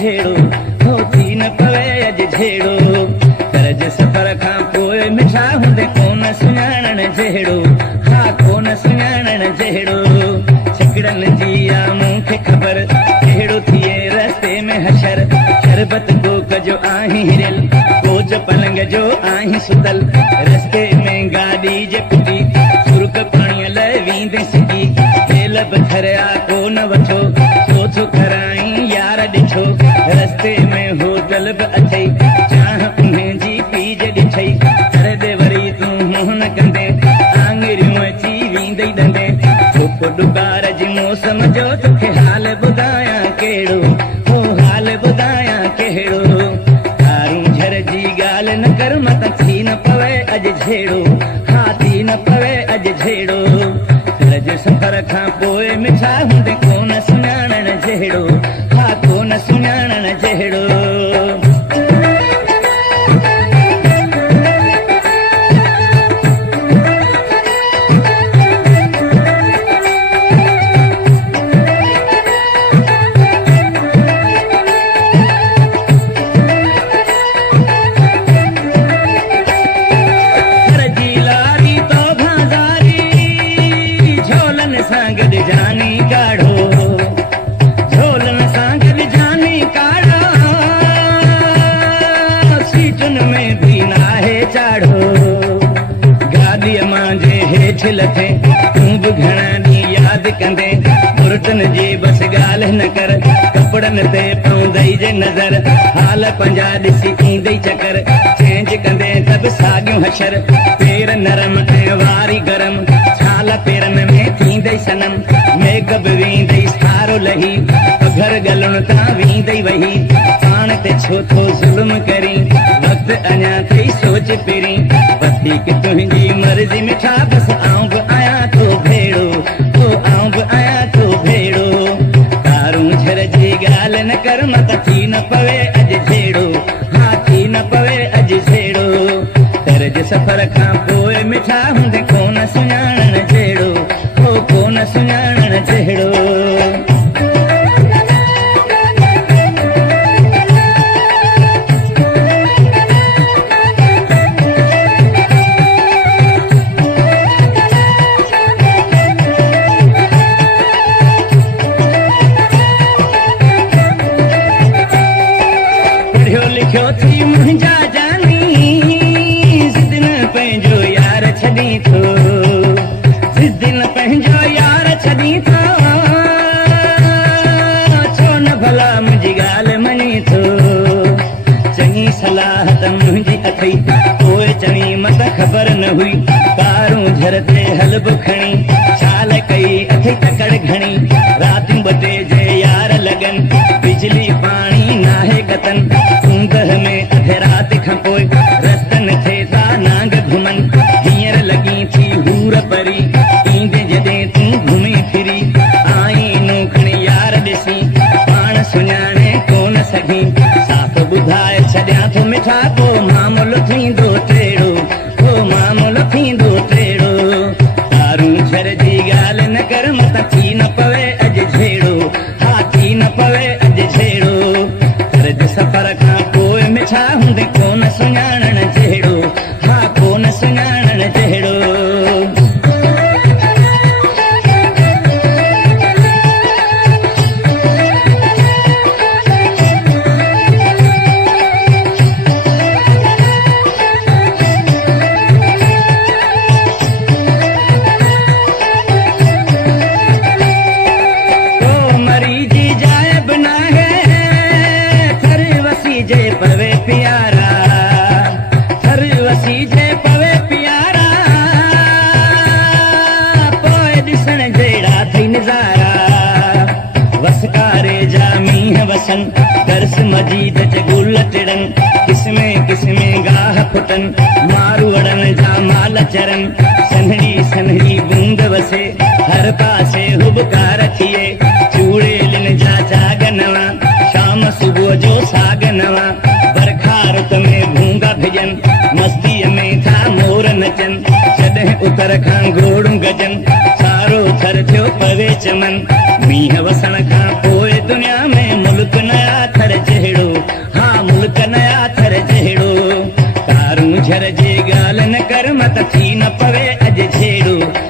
झेड़ो हो थी न पवे अज झेड़ो कर्ज सफर खां पोइ मिठा हूंदे कोन सुञाणण जहिड़ो हा कोन सुञाणण जहिड़ो छकड़न जी आ मूंखे ख़बर कहिड़ो थिए रस्ते में हशर शरबत कोक जो आहीं हिरियल कोच पलंग जो आहीं सुतल रस्ते में गाॾी जे पुटी सुर्क पाणीअ लाइ वींदे सिकी तेल बथरिया कोन वठो सोच कराई यार ॾिठो रस्ते में होटल बि अथई चाह उन्हें जी पीज ॾिठई कर दे वरी तूं मुंहुं न कंदे आङिरियूं अची वींदई ॾंदे धुप डुकार जी मौसम जो तोखे हाल ॿुधायां कहिड़ो हो हाल ॿुधायां कहिड़ो तारूं झर जी ॻाल्हि न कर मत थी न पवे अॼु झेड़ो हा थी न पवे अॼु झेड़ो कर्ज सफर खां पोइ मिठा हूंदे कोन सुञाणण जहिड़ो हा कोन सुञाणण जहिड़ो लथे तूं बि घणा ॾींहं यादि कंदे मुर्तन जी बस ॻाल्हि न कर कपड़नि ते पवंदई जे नज़र हाल पंहिंजा ॾिसी ईंदई चकर चेंज कंदे त बि साॻियूं हशर पेर नरम ऐं वारी गरम छाल पेरनि में थींदई सनम मेघ बि वेंदई सारो लही घर गलुण तां वेंदई वही पाण ते छो थो ज़ुल्म करी वक़्तु अञा अथई सोच पहिरीं वधीक तुंहिंजी मर्ज़ी मिठा बसि आऊं बि आहियां तो भेड़ो तो आऊं बि आहियां तो भेड़ो तारूं झर जी ॻाल्हि न कर मत थी न पवे अॼु झेड़ो हा थी न पवे अॼु झेड़ो कर्ज सफ़र खां पोइ मिठा हूंदे कोन सुञाणण जहिड़ो हो कोन सुञाणण जहिड़ो मुंहिंजा जानी ज़िद न पंहिंजो यार छॾी थो ज़िद न पंहिंजो यार छॾी थो छो न भला मुंहिंजी ॻाल्हि मञी थो चङी सलाह त मुंहिंजी अथई पोइ चङी मत ख़बर न हुई तारूं झर ते हलबो खणी छाल कई अथई तकड़ घणी रातियूं ॿ टे जे यार लॻनि बिजली पाणी नाहे कतन ऊंदहि में अधे राति खां पोइ रस्तनि थे था नांग घुमनि हींअर लॻी थी हूर परी ईंदे जॾहिं तूं घुमी फिरी आई नूं खणी यार ॾिसी पाण सुञाणे कोन सघी साफ़ ॿुधाए छॾियां थो मिठा पोइ मामूलो थींदो टेड़ो पोइ मामूलो थींदो टेड़ो तारूं झर जी ॻाल्हि न कर मत थी न पवे अॼु झेड़ो हा थी न पवे अॼु झेड़ो कर्ज सफ़र खां पोइ मिठा हूंदे कोन सुञाणण जहिड़ो हा कोन सुञाणण जहिड़ो पवे प्यारा थर वसी जे पवे प्यारा पोइ ॾिसण जहिड़ा थई नज़ारा वसकारे जा मींहं वसन दर्स मजीद जे गुल टिड़न किस्मे किस्मे गाह फुटन मारू अड़न जा माल चरन सन्हड़ी सन्हड़ी बूंद वसे हर पासे हुबकार थिए चूड़ेलिन जा जाग नवा शाम सुबुह जो साग नवा बरखा रुत में भूंगा भिजन मस्तीअ में था मोर नचन जॾहिं उतर खां घोड़ूं गजन सारो थर थियो पवे चमन मींहं वसण खां पोइ दुनिया में मुल्क नया थर जे मन कर मत थी न पवे अॼु झेड़ो